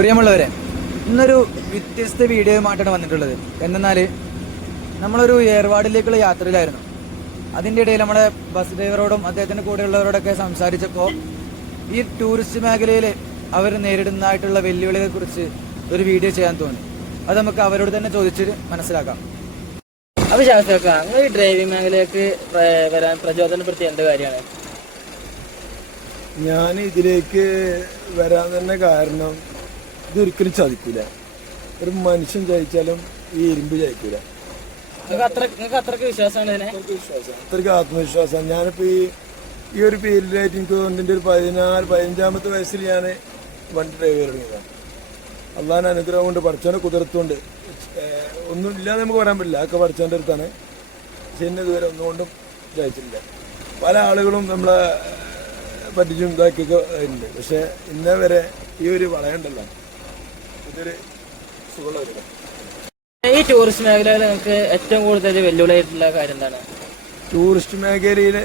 പ്രിയമുള്ളവരെ, ഇന്നൊരു വ്യത്യസ്ത വീഡിയോയുമായിട്ടാണ് വന്നിട്ടുള്ളത്. എന്നാൽ നമ്മളൊരു ഏർവാടിലേക്കുള്ള യാത്രയിലായിരുന്നു. അതിൻ്റെ ഇടയിൽ നമ്മുടെ ബസ് ഡ്രൈവറോടും അദ്ദേഹത്തിൻ്റെ കൂടെയുള്ളവരോടൊക്കെ സംസാരിച്ചപ്പോൾ ഈ ടൂറിസ്റ്റ് മേഖലയിൽ അവർ നേരിടുന്നതായിട്ടുള്ള വെല്ലുവിളികളെക്കുറിച്ച് ഒരു വീഡിയോ ചെയ്യാൻ തോന്നി. അത് നമുക്ക് അവരോട് തന്നെ ചോദിച്ചിട്ട് മനസ്സിലാക്കാം. അപ്പോൾ ശാസ്ത്രക്കാർ, നിങ്ങൾ ഈ ഡ്രൈവിംഗ് മേഖലയിലേക്ക് വരാൻ പ്രചോദനപ്പെടുത്തിയ എന്ത് കാര്യമാണ്? ഞാൻ ഇതിലേക്ക് വരാൻ തന്നെ കാരണം ഇതൊരിക്കലും ചതിക്കില്ല. ഒരു മനുഷ്യൻ ചതിച്ചാലും ഈ ഇരുമ്പ് ചതിക്കില്ല. നിങ്ങൾക്ക് അത്രയ്ക്ക് വിശ്വാസമാണ് ഇതിനെ? അത്രയ്ക്ക് ആത്മവിശ്വാസം. ഞാനിപ്പോൾ ഈ ഒരു ഫീൽഡിലായിട്ട് എനിക്ക് തോന്നുന്നുണ്ട് ഒരു 15-15 വയസ്സിൽ ഞാൻ വണ്ടി ഡ്രൈവ് തുടങ്ങിയതാണ്. അള്ളാഹിൻ്റെ അനുഗ്രഹം കൊണ്ട് പഠിച്ചവൻ്റെ കുതിർത്തുകൊണ്ട് ഒന്നും ഇല്ലാതെ നമുക്ക് പറയാൻ പറ്റില്ല. അതൊക്കെ പഠിച്ചവൻ്റെ അടുത്താണ്. പക്ഷെ എന്നെ ഇതുവരെ ഒന്നുകൊണ്ടും ജയിച്ചിട്ടില്ല. പല ആളുകളും നമ്മളെ പറ്റിച്ചും ഇതാക്കിയൊക്കെ ഉണ്ട്. പക്ഷെ ഇന്നേ വരെ ഈ ഒരു വളയുണ്ടല്ലോ, ഇതൊരു സുഖമുള്ള ഒരു. ഈ ടൂറിസ്റ്റ് മേഖലയിൽ നിങ്ങൾക്ക് ഏറ്റവും കൂടുതൽ വെല്ലുവിളിയായിട്ടുള്ള കാര്യം എന്താണ്? ടൂറിസ്റ്റ് മേഖലയിൽ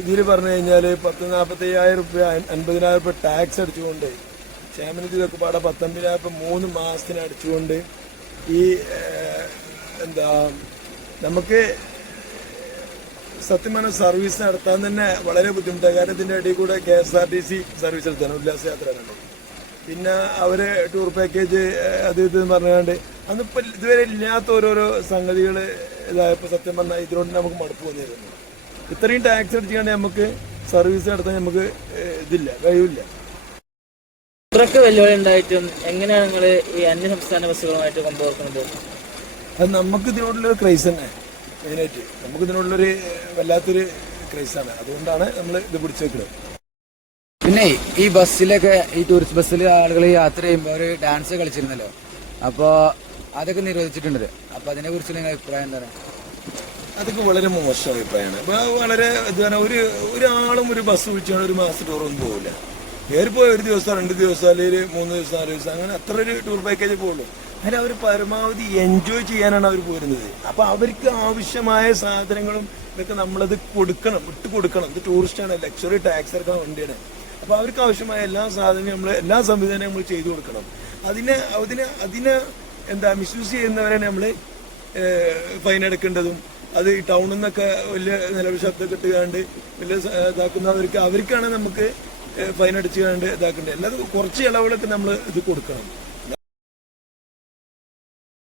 ഇതിൽ പറഞ്ഞു കഴിഞ്ഞാൽ 40-45,000 റുപ്യ 50,000 റുപ്യ ടാക്സ് അടിച്ചുകൊണ്ട് ക്ഷേമനിധി ഇതൊക്കെ പാടെ 19,000 റുപ്യ 3 മാസത്തിന് അടിച്ചുകൊണ്ട് ഈ എന്താ നമുക്ക് സത്യം പറഞ്ഞ സർവീസ് നടത്താൻ തന്നെ വളരെ ബുദ്ധിമുട്ടാണ്. കാരണം ഇതിൻ്റെ ഇടയിൽ കൂടെ KSRTC സർവീസ് നടത്താണ്, ഉല്ലാസയാത്ര ഉണ്ട്. പിന്നെ അവര് ടൂർ പാക്കേജ് അത് ഇത് പറഞ്ഞുകൊണ്ട് അന്നിപ്പോൾ ഇതുവരെ ഇല്ലാത്ത ഓരോരോ സംഗതികൾ ഇതായപ്പോൾ സത്യം പറഞ്ഞാൽ ഇതിനോട് നമുക്ക് മടുപ്പ് വന്നിരുന്നു. ഇത്രയും ടാക്സ് അടിച്ചുകൊണ്ട് നമുക്ക് സർവീസ് നടത്താൻ നമുക്ക് ഇതില്ല, കഴിവില്ല. ഇത്രയ്ക്ക് വെല്ലുവിളി ഉണ്ടായിട്ടും എങ്ങനെയാണ് നിങ്ങൾ ഈ അന്യ സംസ്ഥാന ബസ്സുകളുമായിട്ട് കൊണ്ടുപോകുന്നത്? അത് നമുക്ക് ഇതിനോടുള്ളൊരു ക്രൈസ് തന്നെ മെയിനായിട്ട്. നമുക്ക് ഇതിനോടുള്ളൊരു വല്ലാത്തൊരു ക്രൈസാണ്. അതുകൊണ്ടാണ് നമ്മൾ ഇത് പിടിച്ചു വെക്കുന്നത്. പിന്നെ ഈ ബസ്സിലൊക്കെ, ഈ ടൂറിസ്റ്റ് ബസ്സിൽ ആളുകൾ യാത്ര ചെയ്യുമ്പോൾ അവർ ഡാൻസ് കളിച്ചിരുന്നല്ലോ, അപ്പോൾ അതൊക്കെ നിരോധിച്ചിട്ടുണ്ട്. അപ്പോൾ അതിനെ കുറിച്ച് നിങ്ങൾ അഭിപ്രായം എന്താണ്? അതൊക്കെ വളരെ മോശം അഭിപ്രായമാണ്. അപ്പോൾ വളരെ ഇതാണ്, ഒരാളും ഒരു ബസ് വിളിച്ചാൽ ഒരു മാസം ടൂറൊന്നും പോകില്ല. കയറിപ്പോയി 1 ദിവസം 2 ദിവസം അല്ലെങ്കിൽ 3 ദിവസം 4 ദിവസം അങ്ങനെ അത്ര ഒരു ടൂർ പാക്കേജ് പോകുള്ളൂ. അതിൽ അവർ പരമാവധി എൻജോയ് ചെയ്യാനാണ് അവർ പോരുന്നത്. അപ്പോൾ അവർക്ക് ആവശ്യമായ സാധനങ്ങളും ഇതൊക്കെ നമ്മളത് കൊടുക്കണം, വിട്ടു കൊടുക്കണം. ഇത് ടൂറിസ്റ്റാണ്, ലക്ഷറി ടാക്സ് എടുക്കുന്ന വണ്ടിയാണ്. അപ്പോൾ അവർക്ക് ആവശ്യമായ എല്ലാ സാധനവും നമ്മൾ എല്ലാ സംവിധാനവും നമ്മൾ ചെയ്തു കൊടുക്കണം. അതിനെ എന്താ മിസ്യൂസ് ചെയ്യുന്നവരെ നമ്മൾ ഫൈൻ അടക്കേണ്ടതും, അത് ഈ ടൗണിൽ നിന്നൊക്കെ വലിയ നിലവിൽ ശബ്ദമൊക്കെ ഇട്ടുകാണ്ട് വലിയ അവർക്കാണ് നമുക്ക് ഫൈൻ അടിച്ചുകൊണ്ട് ഇതാക്കേണ്ടത്. അല്ലാതെ കുറച്ച് ഇളവുകളൊക്കെ നമ്മൾ ഇത് കൊടുക്കണം.